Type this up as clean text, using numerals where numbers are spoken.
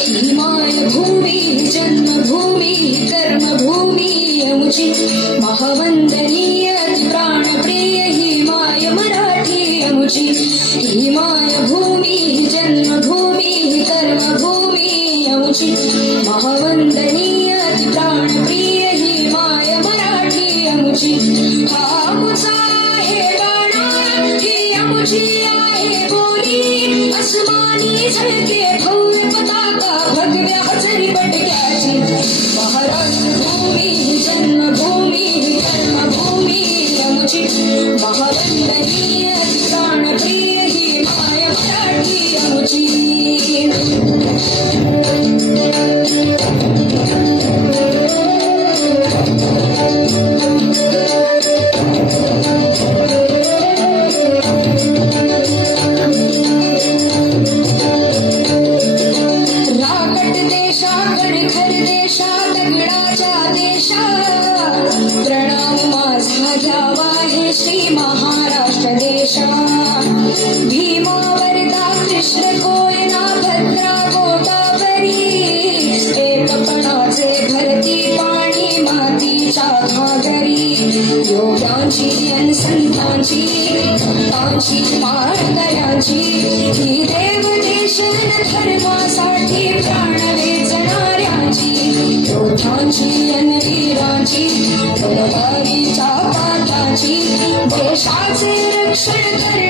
ही मायभूमी जन्मभूमी कर्मभूमी अमुची महावंदनीय प्राणप्रिय ही माय मराठी अमुची ही मायभूमी जन्मभूमी कर्मभूमी अमुची महावंदनीय प्राणप्रिय ही माय मराठी अमुची हा आमचा आहे बाणा ही अमुची आहे बोली अस्मानी झळके भव्य पताका भगव्या हजरी बटक्याची महाराष्ट्र भूमी जन्मभूमी कर्मभूमी अमुची महावंदनीय प्राणप्रिय ही माय मराठी अमुची प्रणाम माझा घ्यावा हे श्री महाराष्ट्र देशा भीमावरदा कृष्ण कोयना भद्रा गोदावरी एकपणाचे भरती पाणी मातीच्या घागरी योगांची अन संतांची भक्तांची माळकऱ्यांची ही देवदेशन धर्मासाठी प्राण वेचणाऱ्यांची योद्धांची अन वीरांची बलवारीच्या पाटाची देशाचे रक्षण कर